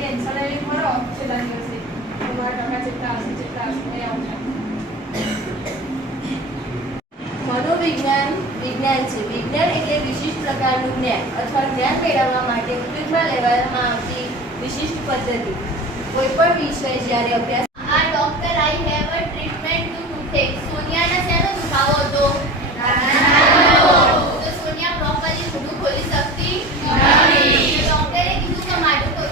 Tension લઈ પડો છેલ્લા દિવસે તમારા ટકા જેટલા હશે એ આવશે. મનોવિજ્ઞાન વિજ્ઞાન છે. વિજ્ઞાન એટલે વિશિષ્ટ પ્રકારનું જ્ઞાન અથવા જ્ઞાન મેળવવા માટે ઉપયોગમાં લેવામાં આવતી વિશિષ્ટ પદ્ધતિ. કોઈ પણ વિષય જ્યારે અભ્યાસ આ doctor I have a treatment to toothache. સોનિયાને શેનો દુખાવો હતો? તો સોનિયા પ્રોપરલી મોઢું ખોલી શકતી નથી. ડોક્ટરે કીધું કે મોઢું ખોલો.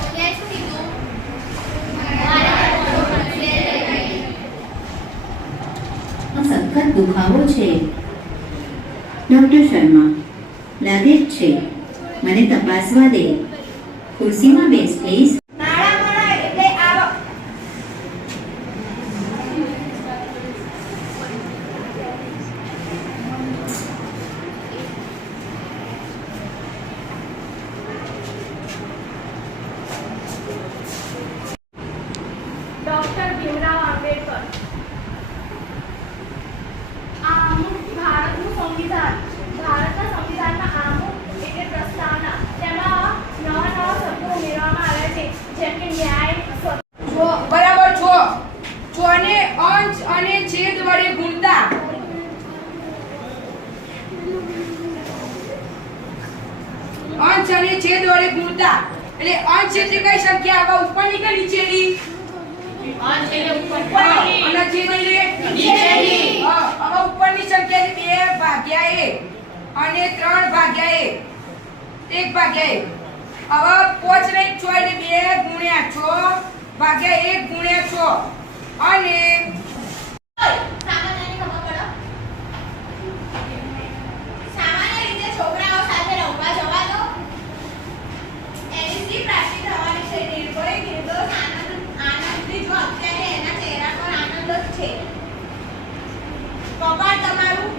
સોનિયાએ શું કીધું? સખત દુખાવો છે. ડોક્ટર શર્મા, લાગે જ છે. મને તપાસવા દે. ખુરશીમાં બેસ પ્લીઝ. ડોક્ટર ભીમરાવ આંબેડકર. ભારતનું સંવિધાન. ભારતના સંવિધાનમાં આમુખ એટલે પ્રસ્તાવના. તેમાં નવા શબ્દો ઉમેરવામાં આવ્યા છે, જેમ કે ન્યાય. બરાબર છો. ને અંશ અને છેદ વડે ગુણતા. અંશ અને છેદ વડે ગુણતા એટલે અંશ એટલે કઈ સંખ્યા આવા ઉપરની કે નીચેની? અંશ એટલે ઉપર અને છેદ એટલે નીચેની. આવા ઉપરની સંખ્યા છે 2 ભાગ્યા 1 અને 3 ભાગ્યા 1 1 ભાગ્યા 1. હવે 5 નહીં 6 એટલે 2 ગુણ્યા 6 ભાગ્યા 1 ગુણ્યા 6 અને સામાન્ય ખબર પડો. સામાન્ય રીતે છોકરાઓ સાથે રમવા જવા દો. એની સી પ્રાપ્તિ થવાની છે? નિર્ભય, નિર્દોષ, આનંદથી. જો અત્યારે એના ચહેરા પર આનંદ જ છે. કપાળ તમારું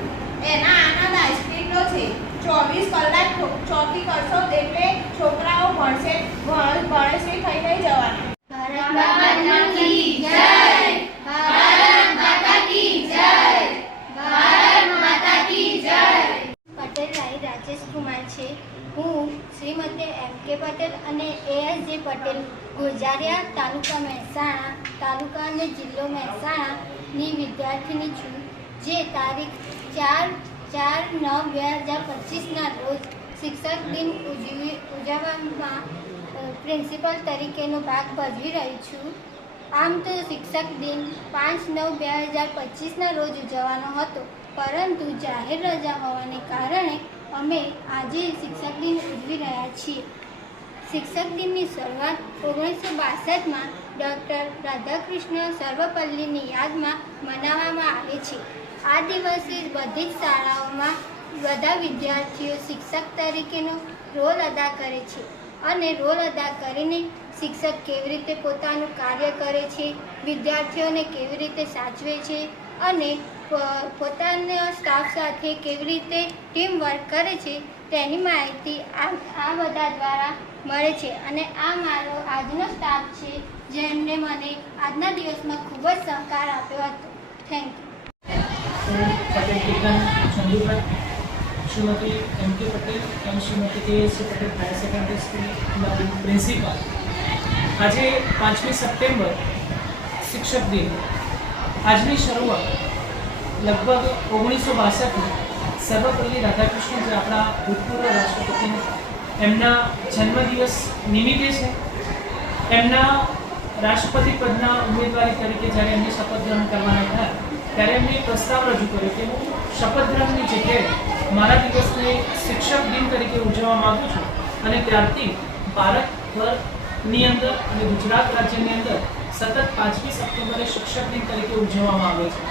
એના આનંદ આઈસ્ક્રીમનો છે. 24 કલાક ચોકી કરશો એટલે છોકરાઓ ભણશે થઈ નહીં જવાના. ભારત માતા કી જય. ભારત માતા કી જય. ભારત માતા કી જય. પટેલ રાય રાજેશ કુમાર છે. હું શ્રીમતી એમ.કે. પટેલ અને એ.એસ.જે. પટેલ ગોઝારિયા તાલુકા મહેસાણા અને જિલ્લો મહેસાણાની વિદ્યાર્થીની છું, જે તારીખ 4/9/2025ના રોજ શિક્ષક દિન ઉજવવામાં પ્રિન્સિપલ તરીકેનો ભાગ ભજવી રહી છું. આમ તો શિક્ષક દિન 5/9/2025ના રોજ ઉજવવાનો હતો, પરંતુ જાહેર રજા હોવાને કારણે અમે આજે શિક્ષક દિન ઉજવી રહ્યા છીએ. શિક્ષક દિનની શરૂઆત 1962માં ડૉક્ટર રાધાકૃષ્ણ સર્વપલ્લીની યાદમાં મનાવવામાં આવે છે. આ દિવસે બધી જ શાળાઓમાં બધા વિદ્યાર્થીઓ શિક્ષક તરીકેનો રોલ અદા કરે છે અને રોલ અદા કરીને શિક્ષક કેવી રીતે પોતાનું કાર્ય કરે છે, વિદ્યાર્થીઓને કેવી રીતે સાચવે છે અને પોતાના સ્ટાફ સાથે કેવી રીતે ટીમ વર્ક કરે છે તેની માહિતી આ બધા દ્વારા મળે છે. અને આ મારો આજનો સ્ટાફ છે, જેમને મને આજના દિવસમાં ખૂબ જ સહકાર આપ્યો હતો. Thank you. Patel Kiran Chandigarh, Shrimati M K. Patel एवं Shrimati K S. Patel higher secondary school principal. આજે 5મી સપ્ટેમ્બર શિક્ષક દિન. આજની શરૂઆત લગભગ 1962માં સર્વપલ્લી રાધાકૃષ્ણ, જે આપણા ભૂતપૂર્વ રાષ્ટ્રપતિ, એમના જન્મદિવસ નિમિત્તે છે. એમના રાષ્ટ્રપતિ પદના ઉમેદવારી તરીકે જ્યારે એમને શપથ ગ્રહણ કરવાના થયા ત્યારે એમને પ્રસ્તાવ રજૂ કર્યો કે હું શપથ ગ્રહણની જગ્યાએ મારા દિવસને શિક્ષક દિન તરીકે ઉજવવા માગું છું. અને ત્યારથી ભારતભરની અંદર અને ગુજરાત રાજ્યની અંદર સતત 5મી સપ્ટેમ્બરે શિક્ષક દિન તરીકે ઉજવવામાં આવે છે.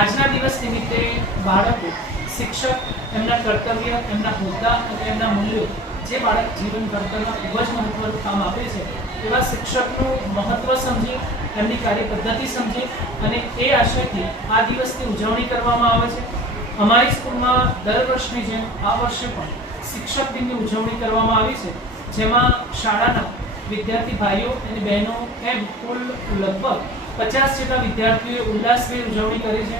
આજના દિવસ નિમિત્તે બાળકો, શિક્ષક એમના કર્તવ્ય, એમના હોદ્દા અને એમના મૂલ્યો, જે બાળક જીવન ઘડતરમાં ખૂબ જ મહત્વનું કામ આપે છે, એવા શિક્ષકનું મહત્વ સમજી, એમની કાર્ય પદ્ધતિ સમજી અને એ આશયથી આ દિવસની ઉજવણી કરવામાં આવે છે. અમારી સ્કૂલમાં દર વર્ષની જેમ આ વર્ષે પણ શિક્ષક દિનની ઉજવણી કરવામાં આવી છે, જેમાં શાળાના વિદ્યાર્થી ભાઈઓ અને બહેનો એમ કુલ લગભગ 50 જેટલા વિદ્યાર્થીઓએ ઉલ્લાસભેર ઉજવણી કરી છે.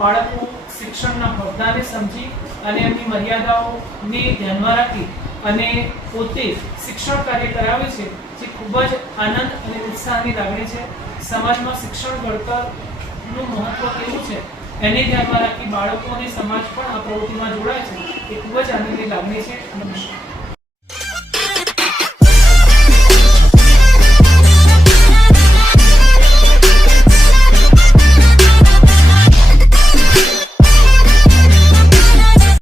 બાળકો શિક્ષણના હોદ્દાને સમજી અને એમની મર્યાદાઓને ધ્યાનમાં રાખી અને પોતે શિક્ષણ કાર્ય કરાવે છે, જે ખૂબ જ આનંદ અને ઉત્સાહની લાગણી છે. સમાજમાં શિક્ષણ ઘડતરનું મહત્વ કેવું છે એને ધ્યાનમાં રાખી બાળકો અને સમાજ પણ આ પ્રવૃત્તિમાં જોડાય છે, એ ખૂબ જ આનંદની લાગણી છે. નમસ્કાર.